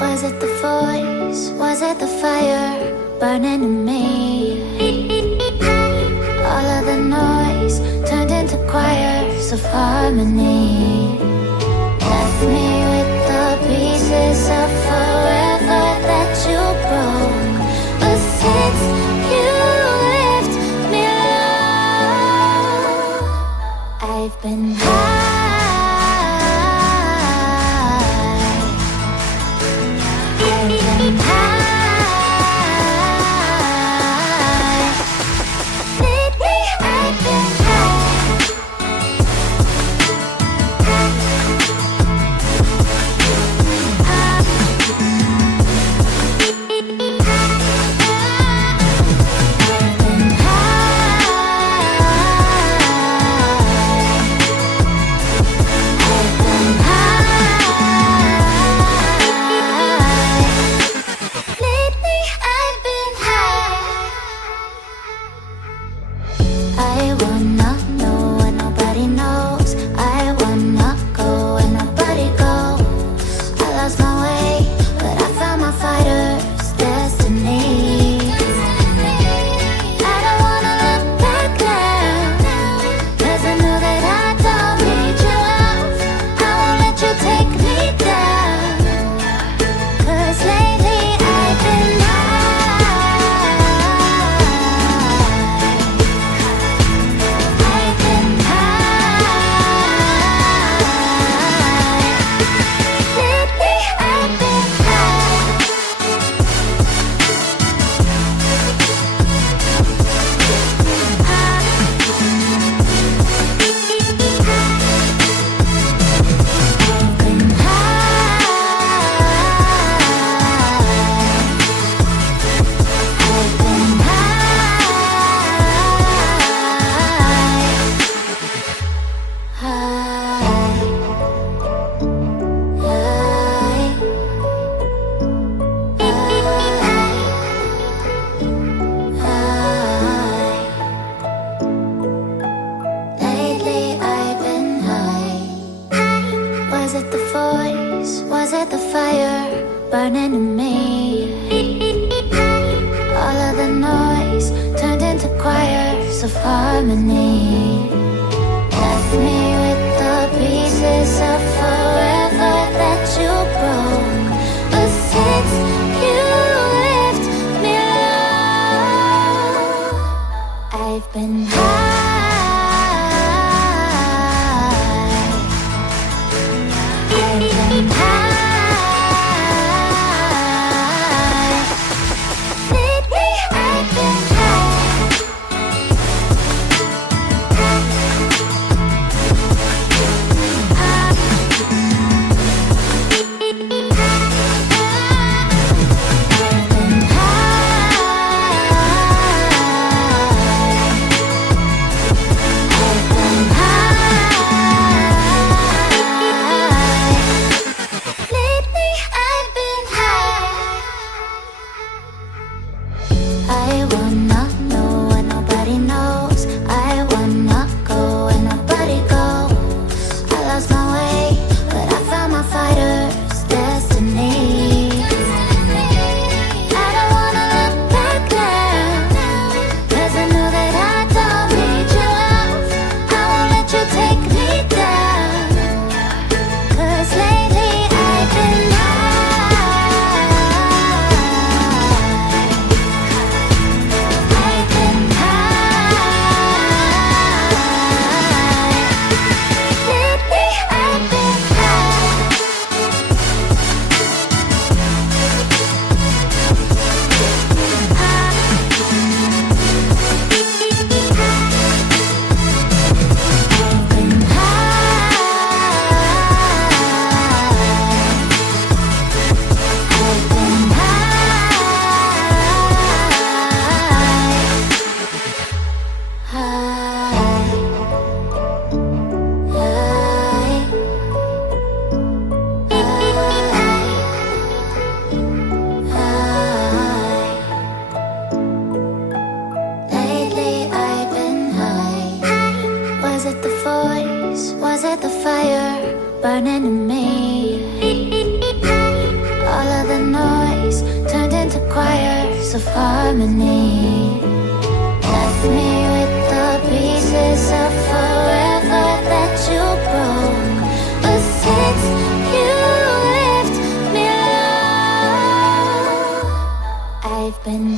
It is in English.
Was it the voice? Was it the fire burning in me? All of the noise turned into choirs of harmony. Left me with the pieces of forever that you broke. But since you left me alone, I've been high. I've been high. Lately I've been burning in me. All of the noise turned into choirs of harmony. Left me with the pieces of forever that you broke. But since you left me alone, I've been high. I've been high. of harmony. Left me with the pieces of forever that you broke. But since you left me alone, I've been